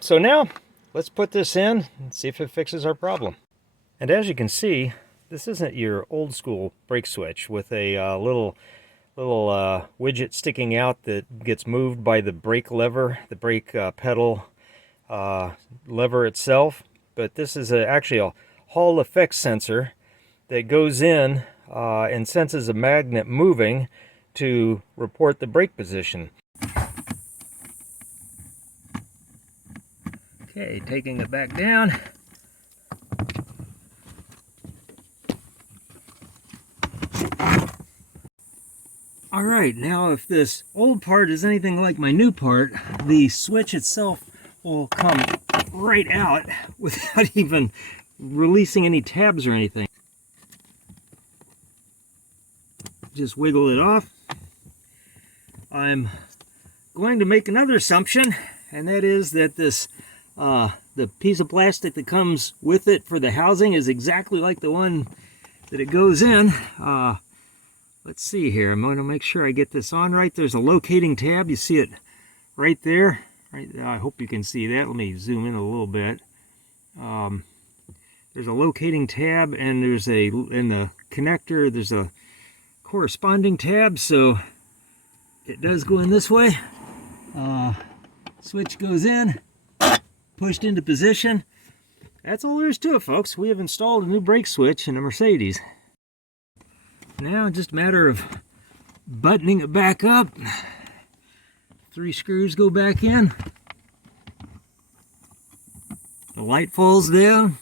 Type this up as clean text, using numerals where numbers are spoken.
so now let's put this in and see if it fixes our problem. And as you can see, this isn't your old school brake switch with a little widget sticking out that gets moved by the brake lever, the brake pedal lever itself. But this is actually a Hall effect sensor that goes in and senses a magnet moving to report the brake position. Okay, taking it back down. Alright, now if this old part is anything like my new part, the switch itself will come right out without even releasing any tabs or anything. Just wiggle it off. I'm going to make another assumption, and that is that this the piece of plastic that comes with it for the housing is exactly like the one that it goes in. Let's see here. I'm going to make sure I get this on right. There's a locating tab. You see it right there. Right, I hope you can see that. Let me zoom in a little bit. There's a locating tab, and there's in the connector there's a corresponding tab, so it does go in this way. Switch goes in, pushed into position. That's all there is to it, folks. We have installed a new brake switch in a Mercedes. Now just a matter of buttoning it back up. 3 screws go back in. The light falls down.